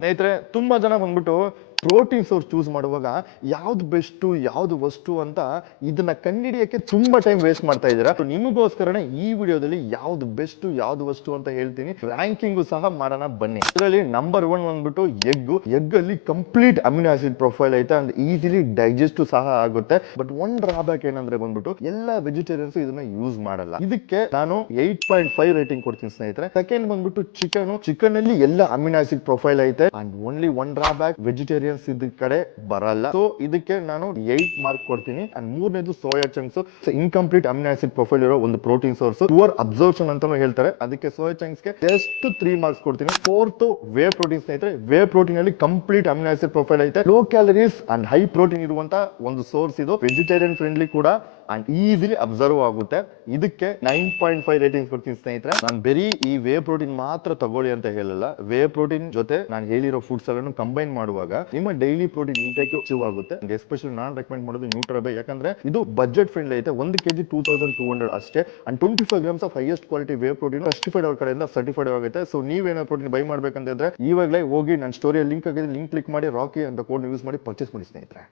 ಸ್ನೇಹಿತರೆ, ತುಂಬಾ ಜನ ಬಂದ್ಬಿಟ್ಟು ಪ್ರೋಟೀನ್ ಸೋರ್ಸ್ ಚೂಸ್ ಮಾಡುವಾಗ ಯಾವ್ದು ಬೆಸ್ಟ್ ಯಾವ್ದು ವಸ್ತು ಅಂತ ಇದನ್ನ ಕಂಡಿಡಿಯಕ್ಕೆ ತುಂಬಾ ಟೈಮ್ ವೇಸ್ಟ್ ಮಾಡ್ತಾ ಇದ್ದೀರಾ. ನಿಮಗೋಸ್ಕರನೇ ಈ ವಿಡಿಯೋದಲ್ಲಿ ಯಾವ್ದು ಬೆಸ್ಟ್ ಯಾವ್ದು ವಸ್ತು ಅಂತ ಹೇಳ್ತೀನಿ. ರ್ಯಾಂಕಿಂಗು ಸಹ ಮಾಡೋಣ ಬನ್ನಿ. ಇದರಲ್ಲಿ ನಂಬರ್ 1 ಬಂದ್ಬಿಟ್ಟು ಎಗ್ ಅಲ್ಲಿ ಕಂಪ್ಲೀಟ್ ಅಮಿನೋ ಆಸಿಡ್ ಪ್ರೊಫೈಲ್ ಐತೆ ಅಂಡ್ ಈಸಿಲಿ ಡೈಜೆಸ್ಟ್ ಸಹ ಆಗುತ್ತೆ. ಬಟ್ ಒನ್ ಡ್ರಾಬ್ಯಾಕ್ ಏನಂದ್ರೆ ಬಂದ್ಬಿಟ್ಟು ಎಲ್ಲ ವೆಜಿಟೇರಿಯನ್ಸ್ ಇದನ್ನ ಯೂಸ್ ಮಾಡಲ್ಲ. ಇದಕ್ಕೆ ನಾನು 8.5 ರೇಟಿಂಗ್ ಕೊಡ್ತೀನಿ ಸ್ನೇಹಿತರೆ. ಸೆಕೆಂಡ್ ಬಂದ್ಬಿಟ್ಟು ಚಿಕನ್ ಅಲ್ಲಿ ಎಲ್ಲ ಅಮಿನೋ ಆಸಿಡ್ ಪ್ರೊಫೈಲ್ ಐತೆ and only one drawback vegetarians ಇದ ಕಡೆ ಬರಲ್ಲ. ಸೊ ಇದಕ್ಕೆ ನಾನು 8 ಮಾರ್ಕ್ ಕೊಡ್ತೀನಿ. ಅಂಡ್ ಮೂರನೇದು soya chunks, incomplete amino acid profile ಇರೋ ಒಂದು ಪ್ರೋಟೀನ್ ಸೋರ್ಸ್, ಪುವರ್ ಅಬ್ಸರ್ಪ್ಷನ್ ಅಂತಾನು ಹೇಳ್ತಾರೆ. ಅದಕ್ಕೆ ಸೋಯಾ ಚಂಕ್ಸ್ ಗೆ ಜಸ್ಟ್ 3 ಮಾರ್ಕ್ಸ್ ಕೊಡ್ತೀನಿ. ಫೋರ್ತ್ ವೇ ಪ್ರೋಟೀನ್ ಸ್ನೇಹಿತರೆ. ವೇ ಪ್ರೋಟೀನ್ ಅಲ್ಲಿ ಕಂಪ್ಲೀಟ್ ಅಮಿನೋ ಆಸಿಡ್ ಪ್ರೊಫೈಲ್ ಐತೆ. Low calories and high protein ಇರುವಂತ ಒಂದು ಸೋರ್ಸ್ ಇದು. ವೆಜಿಟೇರಿಯನ್ ಫ್ರೆಂಡ್ಲಿ ಕೂಡ ಅಂಡ್ ಈಸಿಲಿ ಅಬ್ಸರ್ವ್ ಆಗುತ್ತೆ. ಇದಕ್ಕೆ 9.5 ರೇಟಿಂಗ್ ಕೊಡ್ತೀನಿ ಸ್ನೇಹಿತರೆ. ನಾನು ಬರೀ ಈ ವೇ ಪ್ರೋಟೀನ್ ಮಾತ್ರ ತಗೊಳ್ಳಿ ಅಂತ ಹೇಳಲ್ಲ. ವೇ ಪ್ರೋಟೀನ್ ಜೊತೆ ನಾನು ಹೇಳಿರೋ ಫುಡ್ಸ್ ಎಲ್ಲಾನು ಕಂಬೈನ್ ಮಾಡುವಾಗ ನಿಮ್ಮ ಡೈಲಿ ಪ್ರೋಟೀನ್ ಇಂಟೇಕ್ ಅಚೀವ್ ಆಗುತ್ತೆ. ಎಸ್ಪೆಷಲಿ ನಾನು ರೆಕಮೆಂಡ್ ಮಾಡೋದು ನ್ಯೂಟ್ರಾಬೇ, ಯಾಕಂದ್ರೆ ಇದು ಬಜೆಟ್ ಫ್ರೆಂಡ್ಲಿ ಐತೆ. 1 kg 2200 ಅಷ್ಟೇ. And 25 grams of highest quality whey protein testified ಅವ್ರ ಕಡೆಯಿಂದ ಸರ್ಟಿಫೈಡ್ ಆಗುತ್ತೆ. ಸೊ ನೀವೇನೋ ಪ್ರೋಟೀನ್ ಬೈ ಮಾಡ್ಬೇಕಂತಿದ್ರೆ ಇವಾಗಲೇ ಹೋಗಿ ನನ್ನ ಸ್ಟೋರಿಯಲ್ಲಿ ಲಿಂಕ್ ಆಗಿದೆ, ಲಿಂಕ್ ಕ್ಲಿಕ್ ಮಾಡಿ ರಾಕಿ ಅಂತ ಕೋಡ್ ಯೂಸ್ ಮಾಡಿ ಪರ್ಚೇಸ್ ಮಾಡಿ ಸ್ನೇಹಿತರೆ.